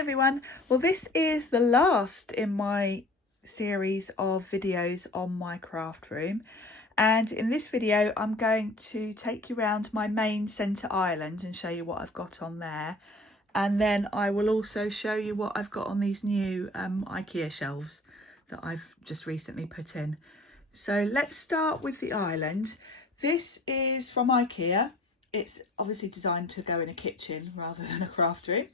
everyone. Well, this is the last in my series of videos on my craft room, and in this video I'm going to take you around my main centre island and show you what I've got on there, and then I will also show you what I've got on these new Ikea shelves that I've just recently put in. So let's start with the island. This is from Ikea. It's obviously designed to go in a kitchen rather than a craft room.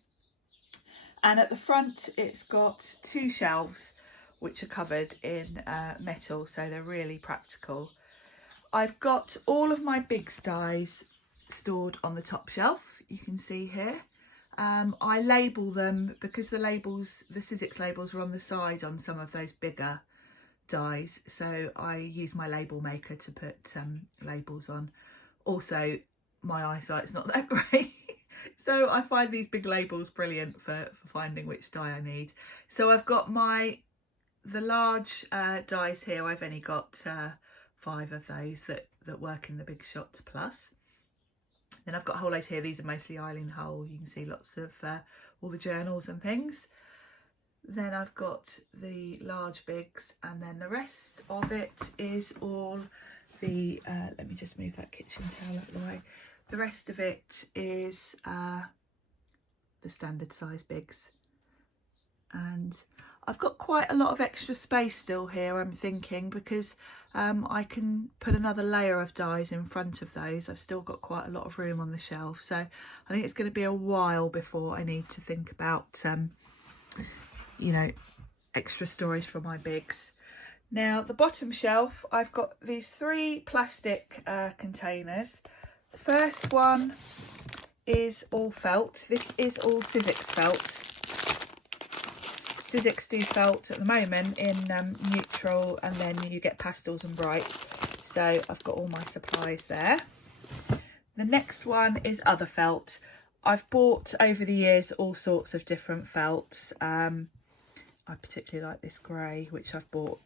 And at the front it's got two shelves which are covered in metal, so they're really practical. I've got all of my big dies stored on the top shelf, you can see here. I label them because the Sizzix labels are on the side on some of those bigger dies, so I use my label maker to put labels on. Also, my eyesight's not that great, so I find these big labels brilliant for finding which die I need. So I've got the large dies here. I've only got 5 of those that work in the Big Shot Plus. Then I've got a whole load here. These are mostly Eileen Hull. You can see lots of all the journals and things. Then I've got the large bigs, and then the rest of it is all the let me just move that kitchen towel out of the way. The rest of it is the standard size bigs, and I've got quite a lot of extra space still here, I'm thinking, because I can put another layer of dies in front of those. I've still got quite a lot of room on the shelf, so I think it's going to be a while before I need to think about you know, extra storage for my bigs. Now the bottom shelf, I've got these 3 plastic containers. The first one is all felt. This is all Sizzix felt. Sizzix do felt at the moment in neutral, and then you get pastels and brights. So I've got all my supplies there. The next one is other felt. I've bought over the years all sorts of different felts. I particularly like this grey, which I've bought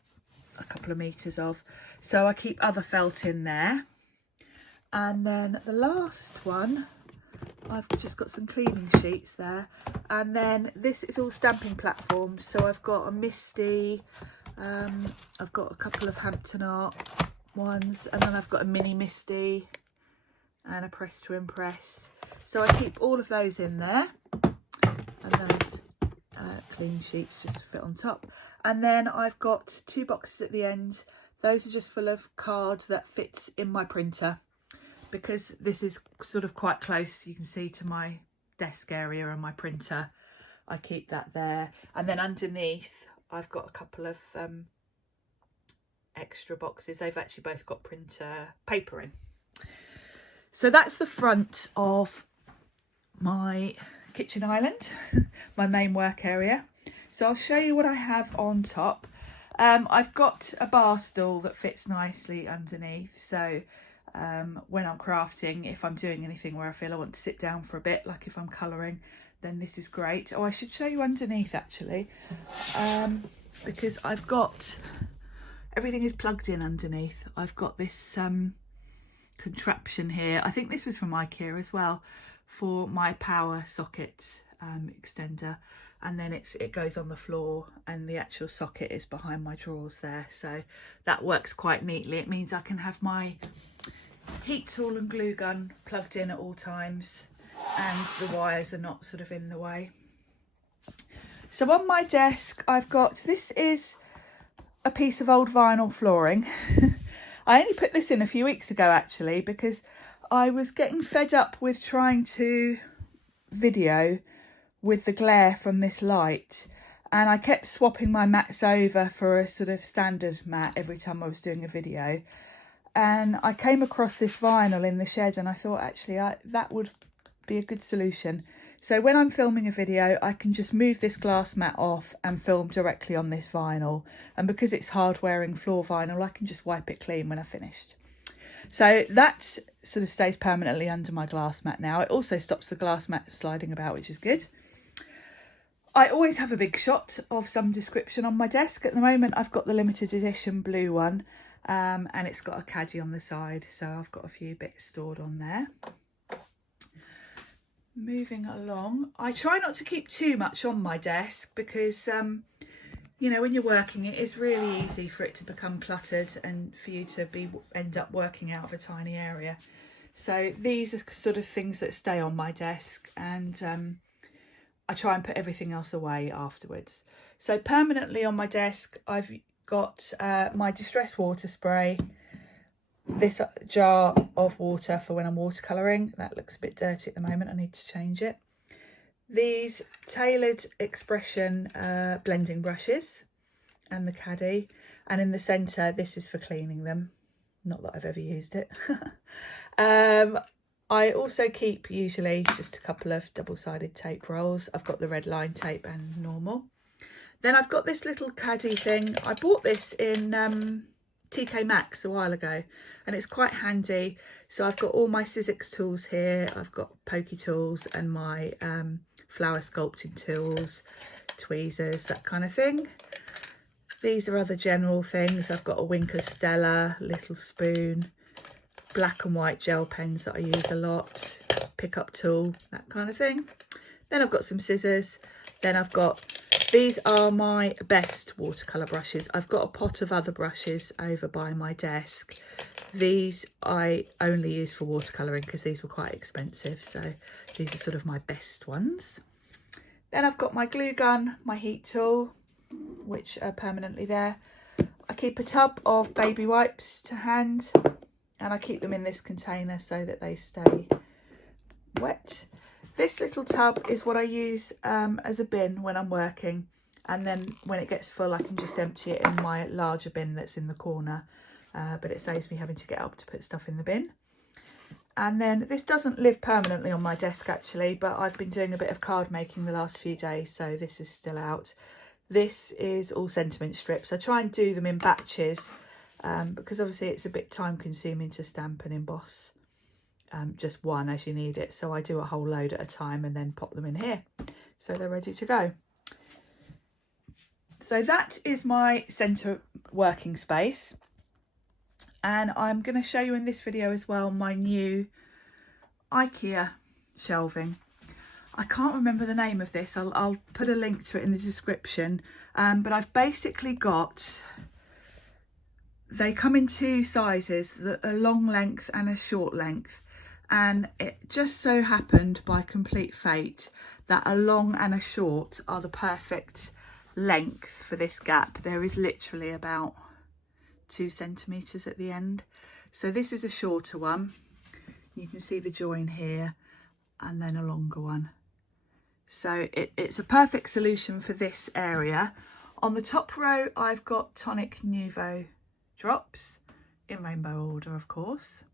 a couple of meters of, so I keep other felt in there. And then the last one, I've just got some cleaning sheets there, and then this is all stamping platforms. So I've got a Misty, I've got a couple of Hampton Art ones, and then I've got a mini Misty and a Press to Impress. So I keep all of those in there, and those clean sheets just fit on top. And then I've got 2 boxes at the end. Those are just full of cards that fit in my printer, because this is sort of quite close, you can see, to my desk area and my printer. I keep that there. And then underneath I've got a couple of extra boxes. They've actually both got printer paper in. So that's the front of my kitchen island, my main work area. So I'll show you what I have on top. I've got a bar stool that fits nicely underneath, so when I'm crafting, if I'm doing anything where I feel I want to sit down for a bit, like if I'm colouring, then this is great. Oh, I should show you underneath actually, because I've got, everything is plugged in underneath. I've got this contraption here. I think this was from Ikea as well, for my power socket extender, and then it goes on the floor, and the actual socket is behind my drawers there, so that works quite neatly. It means I can have my heat tool and glue gun plugged in at all times, and the wires are not sort of in the way. So on my desk I've got, this is a piece of old vinyl flooring. I only put this in a few weeks ago actually, because I was getting fed up with trying to video with the glare from this light, and I kept swapping my mats over for a sort of standard mat every time I was doing a video. And I came across this vinyl in the shed, and I thought actually that would be a good solution. So when I'm filming a video, I can just move this glass mat off and film directly on this vinyl, and because it's hard wearing floor vinyl, I can just wipe it clean when I've finished. So that sort of stays permanently under my glass mat now. It also stops the glass mat sliding about, which is good. I always have a Big Shot of some description on my desk. At the moment I've got the limited edition blue one, and it's got a caddy on the side, so I've got a few bits stored on there. moving along. I try not to keep too much on my desk because you know, when you're working, it is really easy for it to become cluttered and for you to end up working out of a tiny area. So these are sort of things that stay on my desk, and I try and put everything else away afterwards. So permanently on my desk, I've got my distress water spray, this jar of water for when I'm watercolouring. That looks a bit dirty at the moment, I need to change it. These Tailored Expression blending brushes and the caddy, and in the centre this is for cleaning them, not that I've ever used it. I also keep usually just a couple of double-sided tape rolls. I've got the red line tape and normal. Then I've got this little caddy thing. I bought this in TK Maxx a while ago, and it's quite handy. So I've got all my Sizzix tools here. I've got pokey tools and my flower sculpting tools, tweezers, that kind of thing. These are other general things. I've got a wink of Stella, little spoon, black and white gel pens that I use a lot, pickup tool, that kind of thing. Then I've got some scissors. Then I've got, these are my best watercolour brushes. I've got a pot of other brushes over by my desk. These I only use for watercolouring because these were quite expensive. So these are sort of my best ones. Then I've got my glue gun, my heat tool, which are permanently there. I keep a tub of baby wipes to hand, and I keep them in this container so that they stay wet. This little tub is what I use as a bin when I'm working, and then when it gets full I can just empty it in my larger bin that's in the corner, but it saves me having to get up to put stuff in the bin. And then this doesn't live permanently on my desk actually, but I've been doing a bit of card making the last few days, so this is still out. This is all sentiment strips. I try and do them in batches because obviously it's a bit time consuming to stamp and emboss just one as you need it. So I do a whole load at a time and then pop them in here so they're ready to go. So that is my centre working space, and I'm going to show you in this video as well my new Ikea shelving. I can't remember the name of this. I'll put a link to it in the description, but I've basically got, they come in two sizes, a long length and a short length, and it just so happened by complete fate that a long and a short are the perfect length for this gap. There is literally about 2 centimeters at the end, so this is a shorter one. You can see the join here, and then a longer one. So it's a perfect solution for this area. On the top row I've got Tonic Nouveau drops in rainbow order, of course.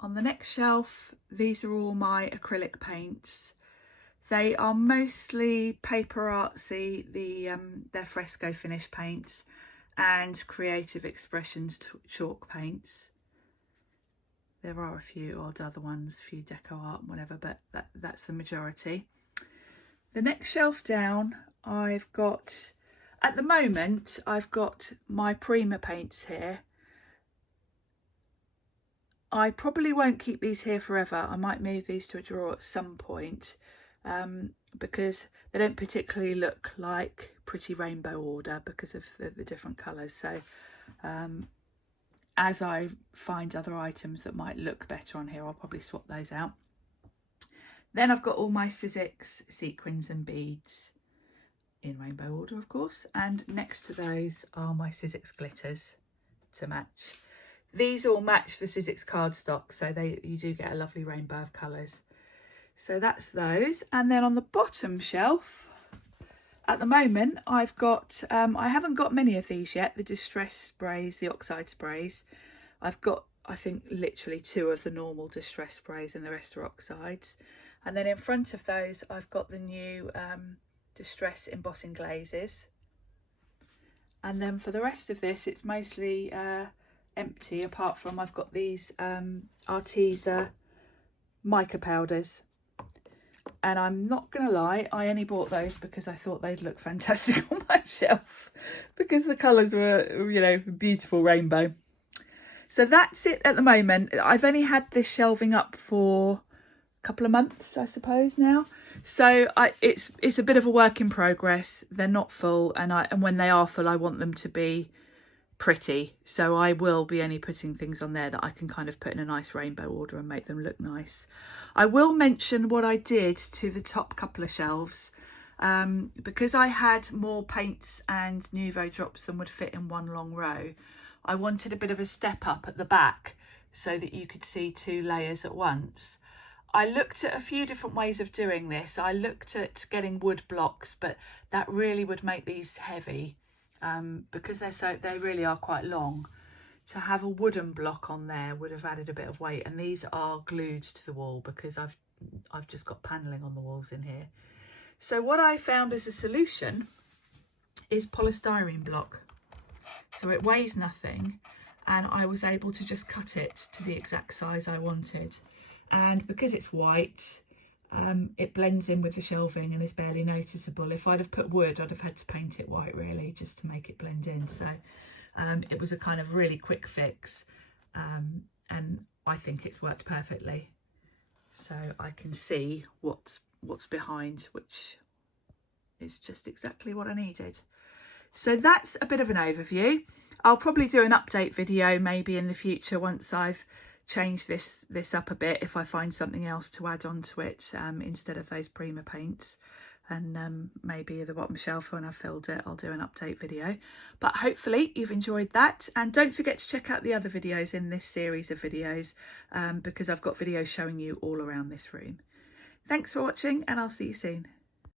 On the next shelf, these are all my acrylic paints. They are mostly paper artsy, they're fresco finish paints, and Creative Expressions chalk paints. There are a few odd other ones, a few deco art and whatever, but that's the majority. The next shelf down, I've got, at the moment, I've got my Prima paints here. I probably won't keep these here forever. I might move these to a drawer at some point because they don't particularly look like Pretty Rainbow order because of the different colours. So as I find other items that might look better on here, I'll probably swap those out. Then I've got all my Sizzix sequins and beads in rainbow order, of course, and next to those are my Sizzix glitters to match. These all match the Sizzix cardstock, so you do get a lovely rainbow of colours. So that's those. And then on the bottom shelf, at the moment, I've got, I haven't got many of these yet, the distress sprays, the oxide sprays. I've got, I think, literally 2 of the normal distress sprays and the rest are oxides. And then in front of those, I've got the new distress embossing glazes. And then for the rest of this, it's mostly empty, apart from I've got these Arteza mica powders. And I'm not gonna lie, I only bought those because I thought they'd look fantastic on my shelf because the colours were, you know, beautiful rainbow. So that's it at the moment. I've only had this shelving up for couple of months, I suppose now. So it's a bit of a work in progress. They're not full, and when they are full, I want them to be pretty. So I will be only putting things on there that I can kind of put in a nice rainbow order and make them look nice. I will mention what I did to the top couple of shelves. Because I had more paints and Nuvo drops than would fit in one long row, I wanted a bit of a step up at the back so that you could see 2 layers at once. I looked at a few different ways of doing this. I looked at getting wood blocks, but that really would make these heavy because they really are quite long. To have a wooden block on there would have added a bit of weight, and these are glued to the wall because I've just got panelling on the walls in here. So what I found as a solution is polystyrene block. So it weighs nothing, and I was able to just cut it to the exact size I wanted. And because it's white, it blends in with the shelving and is barely noticeable. If I'd have put wood, I'd have had to paint it white really just to make it blend in. So it was a kind of really quick fix, and I think it's worked perfectly. So I can see what's behind, which is just exactly what I needed. So that's a bit of an overview. I'll probably do an update video maybe in the future once I've changed this up a bit, if I find something else to add onto it instead of those Prima paints. And maybe the bottom shelf, when I've filled it, I'll do an update video. But hopefully you've enjoyed that, and don't forget to check out the other videos in this series of videos because I've got videos showing you all around this room. Thanks for watching, and I'll see you soon.